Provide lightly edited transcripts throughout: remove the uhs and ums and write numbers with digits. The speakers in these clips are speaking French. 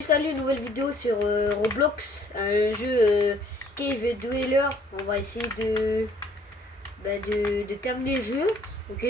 Salut, nouvelle vidéo sur Roblox, un jeu Cave Dweller. On va essayer de terminer le jeu, ok.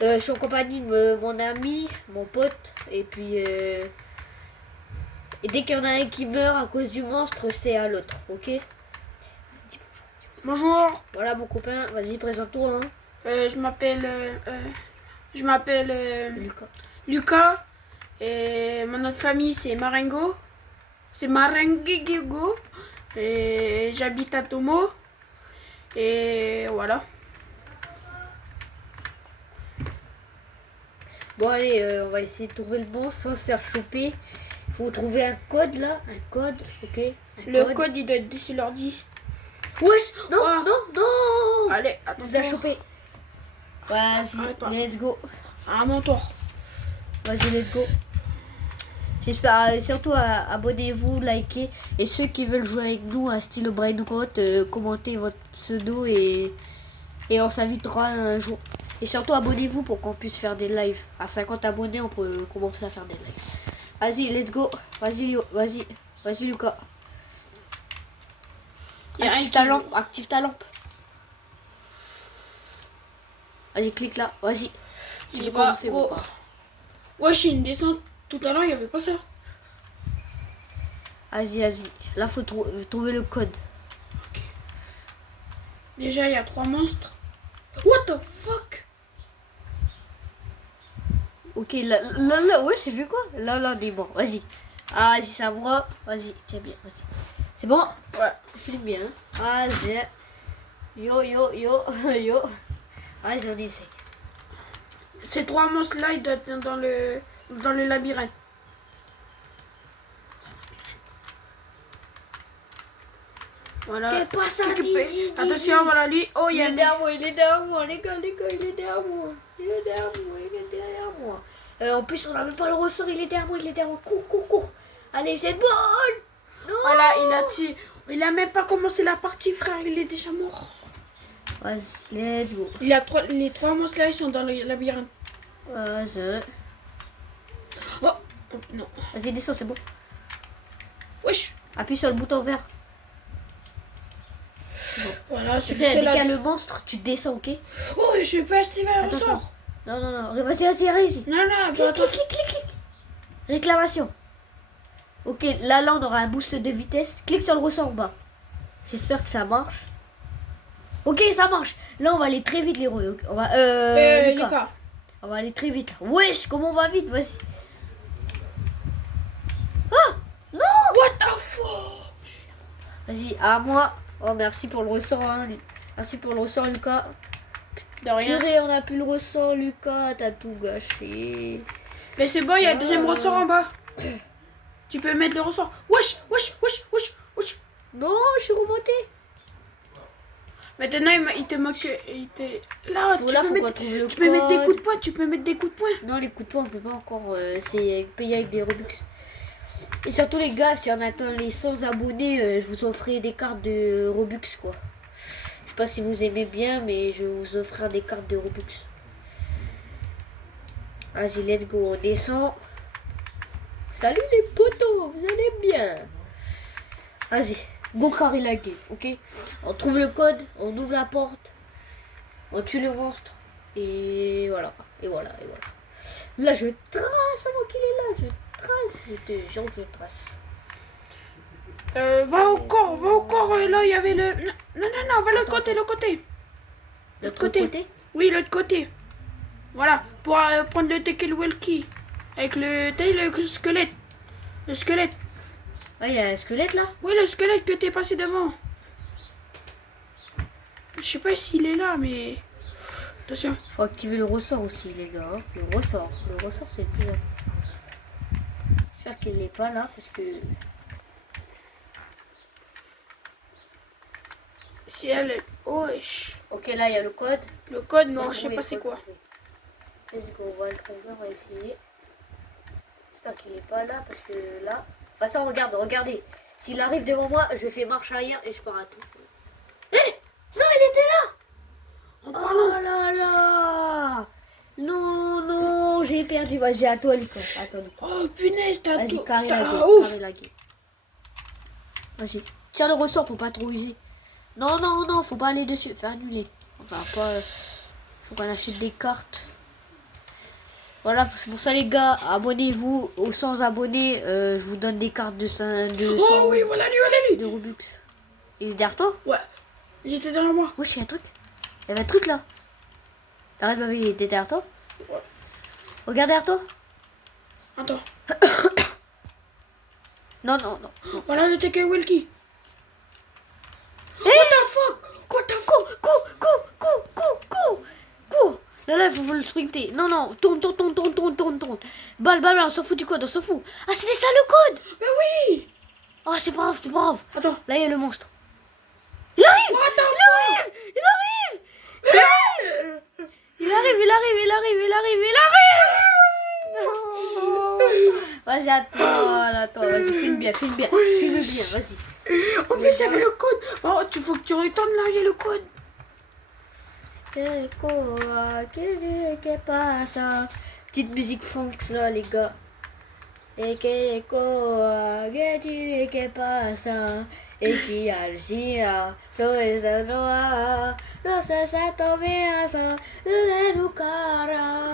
Je suis en compagnie de mon ami, mon pote, et puis et dès qu'il y en a un qui meurt à cause du monstre, c'est à l'autre, ok. Bonjour, Voilà mon copain, vas-y présente-toi, hein. je m'appelle Lucas. Lucas et mon nom de famille c'est Marengo. C'est Marengigo et j'habite à Tomo et voilà. Bon allez, on va essayer de trouver le monstre sans se faire choper. Faut trouver un code là, un code, ok. Le code il doit être dessus l'ordi. Wesh, non, Oh. non, non. Allez, On nous a attention. chopé. Vas-y, Arrête-toi. let's go. À mon tour. Vas-y, let's go. J'espère, surtout abonnez-vous, likez. Et ceux qui veulent jouer avec nous à style Brainrot, commentez votre pseudo et on s'invitera un jour. Et surtout abonnez-vous pour qu'on puisse faire des lives. À 50 abonnés, on peut commencer à faire des lives. Vas-y, let's go. Vas-y, vas-y. Vas-y, Lucas. Active ta lampe, active ta lampe. Vas-y, clique là, vas-y. Tu veux commencer ou pas? Ouais, je suis une descente. Tout à l'heure, il n'y avait pas ça. Vas-y, vas-y. Là, faut trouver le code. Okay. Déjà, il y a 3 monstres. What the fuck? Ok, là, ouais, j'ai vu quoi? Là, on est bon. Vas-y. Ah, vas-y, ça va. Vas-y, tiens bien, vas-y. C'est bon? Ouais. Filme bien. Vas-y. Yo. Vas-y, on essaye. Ces 3 monstres-là, ils doivent être dans le labyrinthe. Voilà. T'es pas ça, Attention, voilà lui. Oh, il est derrière moi, les gars, il est derrière moi. Il est derrière moi. En plus, on n'a même pas le ressort, il est derrière moi. Cours. Allez, c'est bon. Non. Voilà, il a tué. Il a même pas commencé la partie, frère. Il est déjà mort. Vas-y, let's go. Les 3 monstres-là, ils sont dans le labyrinthe. Vas-y. Oh, non. Vas-y, descends, c'est bon. Wesh. Appuie sur le bouton vert. Bon. Voilà, C'est dès qu'il y a le monstre, tu descends, ok? Oh, je peux activer un ressort. Non. Vas-y, arrive. Non, Clique. Réclamation. Ok, là, on aura un boost de vitesse. Clique sur le ressort en bas. J'espère que ça marche. Ok, ça marche. Là, on va aller très vite, les héros. On va, Lucas. On va aller très vite. Wesh, comment on va vite? Vas-y. Ah! Non! What the fuck? Vas-y, à moi. Oh, merci pour le ressort, hein. Merci pour le ressort, Lucas. De rien. Purée, on a plus le ressort, Lucas. T'as tout gâché. Mais c'est bon, il y a un deuxième ressort en bas. Tu peux mettre le ressort. Wesh. Non, je suis remonté. Maintenant, il te moque. Là, tu peux mettre des coups de poing. Non, les coups de poing, on peut pas encore. C'est payé avec des Robux. Et surtout, les gars, si on atteint les 100 abonnés, je vous offrirai des cartes de Robux, quoi. Je sais pas si vous aimez bien, mais je vous offrirai des cartes de Robux. Vas-y, let's go, on descend. Salut les potos, vous allez bien? Vas-y, go carry la game, ok? On trouve le code, on ouvre la porte, on tue le monstre, et voilà. Là, je trace avant qu'il est là, je trace, c'est gens que je trace. Va encore, là, il y avait le... Non, va l'autre côté. L'autre côté? Oui, l'autre côté. Voilà, pour prendre le Tekel Welky. Avec le squelette. Le squelette. Ah, il y a un squelette là? Oui, le squelette que t'es passé devant. Je sais pas s'il est là, mais... Attention. Faut activer le ressort aussi, les gars. Hein. Le ressort, c'est le plus important. J'espère qu'il n'est pas là, parce que... Si elle est... Wesh. Ok, là, il y a le code. Le code, non, je sais pas c'est quoi. Let's go, on va le trouver, on va essayer. J'espère qu'il n'est pas là, parce que là... De toute façon, regardez. S'il arrive devant moi, je fais marche arrière et je pars à tout. Eh! Non, il était là! Oh là là! Non, j'ai j'ai perdu. Vas-y, à toi, Lucas. À toi, Lucas. Oh punaise, t'as Vas-y, tout. carré la T'as game. ouf. Carré la game. Vas-y. Tiens le ressort pour pas trop user. Non, non, non, faut pas aller dessus. Fais annuler. On va pas. Faut qu'on achète des cartes. Voilà, c'est pour ça les gars, abonnez-vous aux 100 abonnés. Je vous donne des cartes de 100 Oh oui, voilà lui. de Robux. Il est derrière toi? Ouais, il était derrière moi. Wesh, il y a un truc. Il y avait un truc là. Arrête ma vie, il était derrière toi? Ouais. Regarde derrière toi. Attends. Non, non, non. Voilà le Teke Wilkie. Hé! What the fuck? What the fuck? Cours. Là, il faut le sprinter. Non, non, tourne. Balle, on s'en fout du code, on s'en fout. Ah, c'était ça le code. Mais oui. Ah, c'est pas grave. Attends. Là, il y a le monstre. Il arrive. What the fuck? Il arrive. Non. Vas-y, attends. Vas-y, filme bien. Vas-y. En plus, j'avais le code. Oh, tu faut que tu retournes là, il y a le code. Que pasa? Petite musique funk là, les gars. Et que pasa? Et qui algia sobre esa noa, no se tomea de tu cara.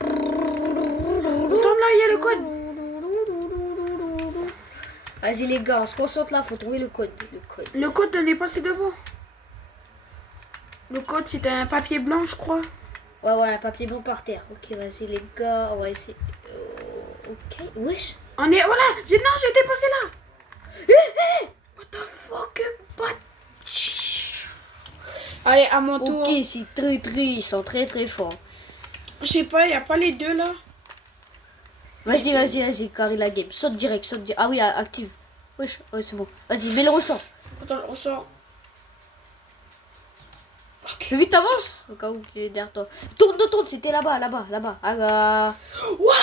Retourne là, il y a le code. Vas-y les gars, on se concentre là, faut trouver le code. Le code, on est passé devant. Le code, c'était un papier blanc, je crois. Ouais, un papier blanc par terre. Ok, vas-y les gars, on va essayer. Ok, wesh. On est. Voilà, j'étais passé là. What the fuck? Allez, à mon tour. Ok, c'est très, ils sont très forts. Je sais pas, il a pas les deux là. Vas-y, carré la game. Saute direct. Ah oui, active. Wesh, ouais, c'est bon. Vas-y, mets le ressort. Attends, on sort. Plus vite, avance. Au cas où il est derrière toi. Tourne, c'était là-bas. Ah, What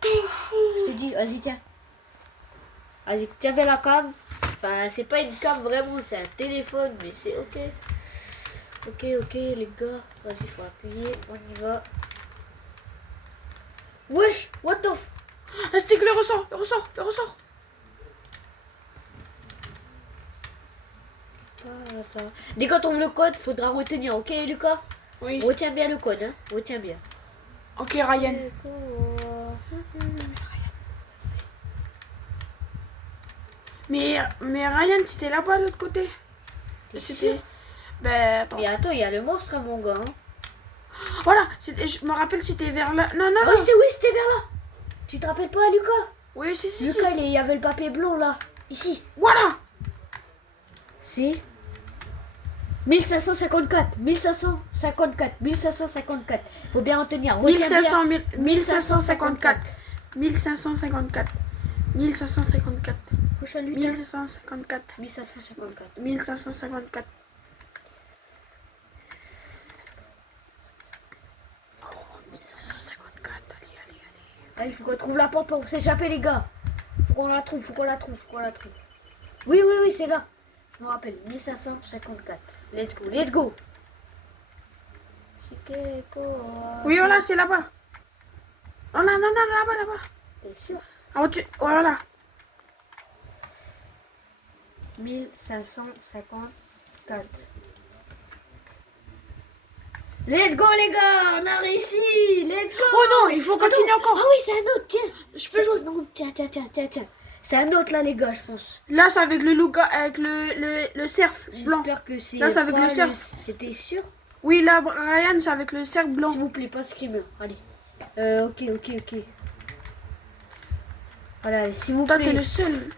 the fuck? je te dis, vas-y, tiens. Vas-y, tiens bien la cam. Enfin, c'est pas une cam vraiment, c'est un téléphone, mais c'est ok. Ok, les gars. Vas-y, faut appuyer. On y va. Wesh, what the f... Ah, c'était que le ressort. Pas ça. Dès quand on ouvre le code, faudra retenir, ok, Lucas? Oui. Retiens bien le code, hein. Retiens bien. Ok, Ryan. Mais Ryan, c'était là-bas, de l'autre côté. C'était. Ben, attends. Mais attends, il y a le monstre, hein, mon gars. Hein. Voilà, je me rappelle, c'était vers là. Non. Ah, c'était vers là. Tu te rappelles pas, Lucas? Oui, si. Lucas, il y avait le papier blanc, là. Ici. Voilà. C'est 1554. Faut bien en tenir. 1554. 1554. Prochain lutin. 1554. 1554. 1554. Oh, 1554. Allez. Allez, faut qu'on trouve la porte pour s'échapper, les gars. Faut qu'on la trouve. Oui, c'est là. Je me rappelle. 1554. Let's go. Oui, voilà, c'est là-bas. Oh, non, là-bas. T'es sûr? Ah, voilà. 1554. Let's go les gars, on a réussi. Let's go. Oh non, il faut continuer encore. Ah oui, c'est un autre, tiens. Je peux jouer. Non, tiens. C'est un autre là les gars, je pense. Là, c'est avec le loup, avec le cerf blanc. J'espère que c'est Là, c'est avec pas le cerf. C'était sûr? Oui, là, Ryan, c'est avec le cerf blanc. S'il vous plaît, pas screamer. Allez. Ok. Voilà, s'il vous Toi, plaît. t'es le seul.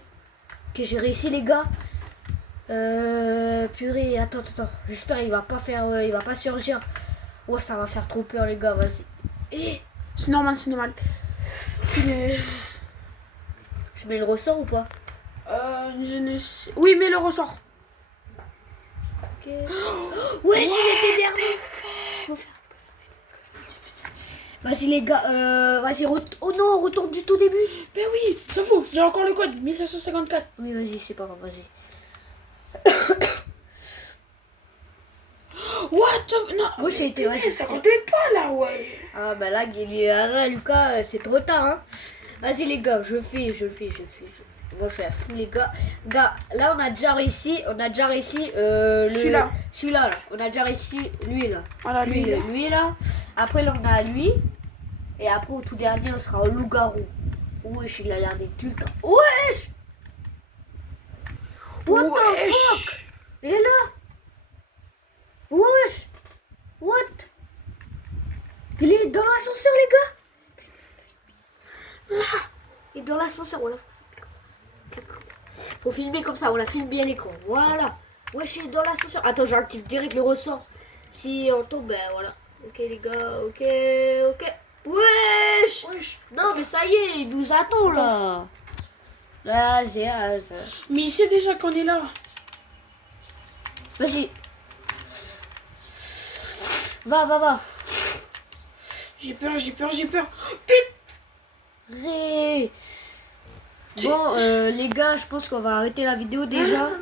Ok, j'ai réussi les gars. Purée, attends. J'espère il va pas surgir. Oh, ça va faire trop peur les gars, vas-y. C'est normal. Je mets le ressort ou pas? Je ne sais. Oui, mais le ressort. Ok. Ouais, je l'étais dernier. Vas-y les gars, oh non, on retourne du tout début. Mais oui, ça fout, j'ai encore le code, 1554. Oui, vas-y, c'est pas grave, vas-y. What the... Non, Moi, j'ai été... Ouais, mais ça comptait pas, là, ouais. Ah, bah là, là, Lucas, c'est trop tard, hein. Vas-y, les gars, je fais. Moi, je suis à fond, les gars. Gars, là, on a déjà réussi. Celui-là. Celui-là, là. On a déjà réussi, lui, là. Voilà, lui, là. Lui, là. Après, là, on a lui. Et après, au tout dernier, on sera au loup-garou. Wesh, il a l'air d'être tout le temps. Wesh! What the fuck? Il est là? Wesh! What? Il est dans l'ascenseur, les gars? Il est dans l'ascenseur, voilà. Faut filmer comme ça, on la filme bien l'écran. Voilà. Wesh, il est dans l'ascenseur. Attends, j'active direct le ressort. Si on tombe, ben voilà. Ok, les gars, ok. Wesh! Non, mais ça y est, il nous attend, là. Vas-y. Mais il sait déjà qu'on est là. Vas-y. Va. J'ai peur. Ré. Bon, les gars, je pense qu'on va arrêter la vidéo déjà. Non.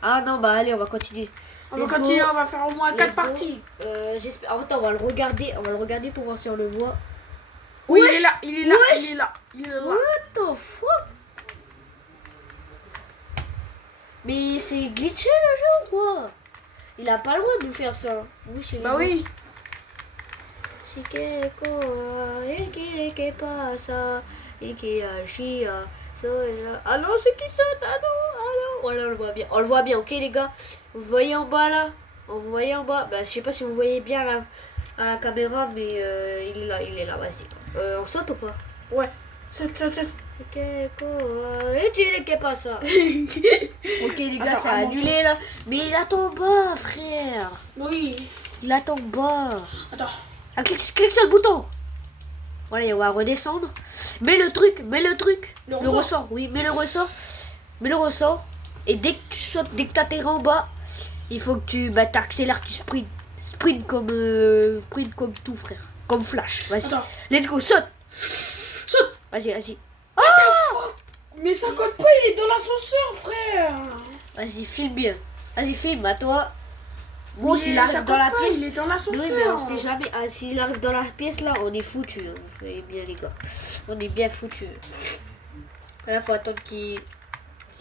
Ah non, bah allez, on va continuer. On va continuer, on va faire au moins 4 Let's go. parties. J'espère. Attends, on va le regarder pour voir si on le voit. Oui, Wesh. il est là. Wesh. Il est là. What the fuck? Mais c'est glitché le jeu ou quoi? Il a pas le droit de nous faire ça. Oui, chez les Bah gars. oui. Ah non, ceux qui sautent, ah non. Voilà, on le voit bien. On le voit bien, ok les gars. Vous le voyez en bas là? Vous voyez en bas? Bah, je sais pas si vous voyez bien là, à la caméra, mais il est là, vas-y. On saute ou pas? Ouais. C'est. Ok, et tu n'es pas ça. Ok les gars, Attends, c'est annulé là. Mais il attend en bas, frère. Oui. Il attend en bas. Attends. Ah, clique sur le bouton. Voilà, on va redescendre. Mets le truc. Le ressort, oui, mets le ressort. Et dès que tu sautes, dès que tu atterris en bas, il faut que tu t'accélères, tu sprints. Sprint comme tout, frère. Comme Flash. Vas-y. Attends. Let's go, saute. Vas-y. Mais ça compte pas, il est dans l'ascenseur, frère. Vas-y, filme bien. Vas-y, filme, à toi. Bon, Mais s'il ça arrive compte dans la pas, pièce. il est dans l'ascenseur. Oui, mais on sait jamais. Ah, s'il arrive dans la pièce là, on est foutu. Vous voyez bien, les gars. On est bien foutu. Là, faut attendre qu'il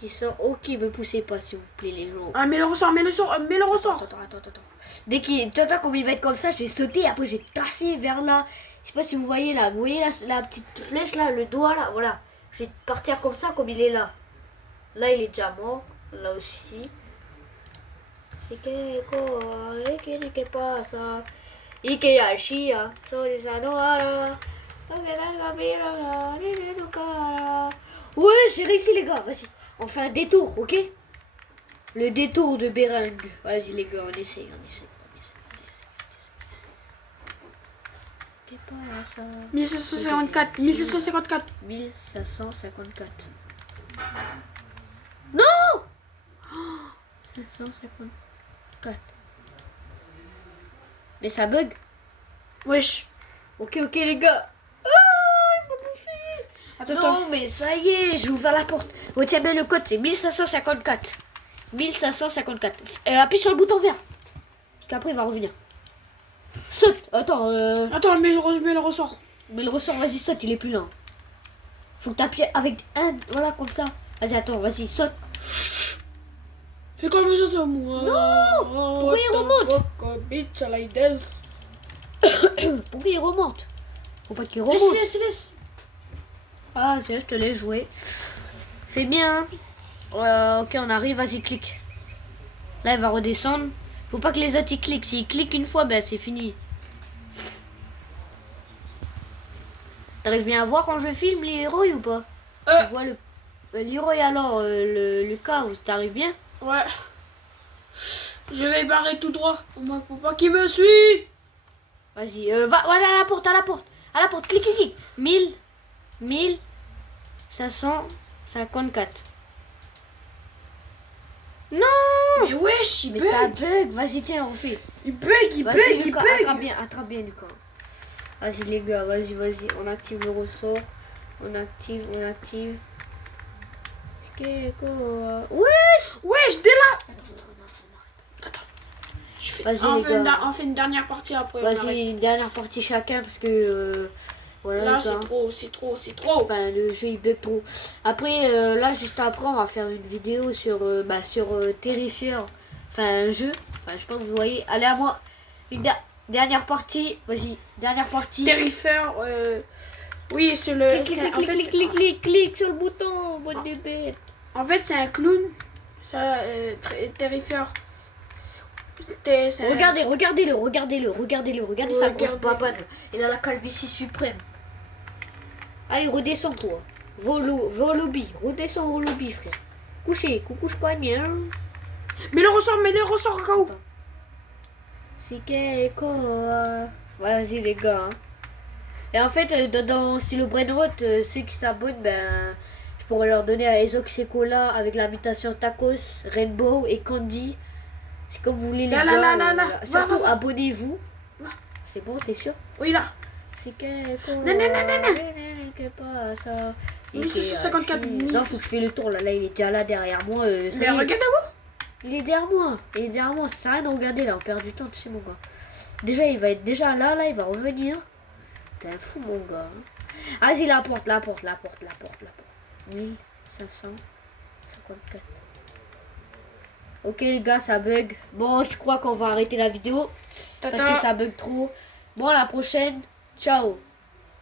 sort. Ok, me poussez pas, s'il vous plaît, les gens. Ah, mets le ressort. Attends. Dès qu'il. T'entends comme il va être comme ça, je vais sauter. Après, je vais tasser vers là. Je sais pas si vous voyez là. Vous voyez la petite flèche là, le doigt là. Voilà. Je vais partir comme ça, comme il est là. Là, il est déjà mort. Là aussi. Ouais, j'ai réussi les gars, vas-y. On fait un détour, ok? Le détour de Bering. Vas-y les gars, on essaye. 1754. 1554. Non! 554. Mais ça bug. Wesh. Ok les gars. Ah, il m'a bouffé. Attends. Non mais ça y est, j'ai ouvert la porte. Retiens bien le code, c'est 1554. 1554. Appuie sur le bouton vert. Parce qu'après il va revenir. Saute. Attends, mais je mets le ressort. mais le ressort, vas-y, saute, il est plus là. Faut que t'appuies avec un, voilà, comme ça. Vas-y, attends, vas-y, saute. Fais comme ça, c'est moi. Non. Pourquoi il remonte? Pourquoi il remonte? Faut pas qu'il remonte. Laisse. Ah, tiens, je te laisse jouer. Fais bien. Ok, on arrive, vas-y, clique. Là, il va redescendre. Faut pas que les autres ils cliquent. S'ils cliquent une fois, ben c'est fini. T'arrives bien à voir quand je filme Leroy ou pas? Tu vois le Leroy alors, le chaos, t'arrives bien? Ouais. Je vais barrer tout droit. Au moins, faut pas qu'il me suit. Vas-y, va à la porte, clique. 1554. Non! Mais wesh, il Mais bug. ça bug, vas-y, tiens, on refait. Il bug. Vas-y, Lucas, attrape bien, Lucas. Vas-y, les gars, vas-y. On active le ressort. On active. Wesh! Wesh, dès là. Attends. Je Vas-y les gars. On fait une dernière partie après. on Vas-y, arrête. une dernière partie chacun parce que voilà. Là, les gars. c'est trop. Enfin, le jeu il bug trop. Après, là, juste après, on va faire une vidéo sur, Terrifier. Enfin, un jeu. Enfin, je pense que vous voyez. Allez, à moi. Dernière partie. Vas-y, dernière partie. Terrifier, oui, c'est le. Clique sur le bouton. Bonne des bêtes. En fait, c'est un clown. Ça, Terrifier. Regardez-le. Regardez sa grosse Regardez. babane. Il a la calvitie suprême. Allez, redescends, toi. Va au lobby. Redescends au lobby, frère. Couchez. Couche pas bien. Mais le ressort, Kao. C'est quelque. Vas-y, les gars. Hein. Et en fait, dans Stylo Brainrot, ceux qui s'abonnent, ben, je pourrais leur donner à Ezox et Cola avec la mutation Tacos, Rainbow et Candy. C'est comme vous voulez, les Là, gars. là. Surtout, Va. abonnez-vous. Va. C'est bon, t'es sûr? Oui, là. C'est quelque. Non. Que pas ça. 1654 000. Non, faut que je fais le tour là. Là, il est déjà là derrière moi. Ça Mais y est. regardez-vous. Il est derrière moi. Ça sert à rien de regarder là. On perd du temps, tu sais, mon gars. Déjà, il va être déjà là. Là, il va revenir. T'es un fou, mon gars. Vas-y, la porte. 1554. Ok, les gars, ça bug. Bon, je crois qu'on va arrêter la vidéo. Parce que ça bug trop. Bon, à la prochaine. Ciao.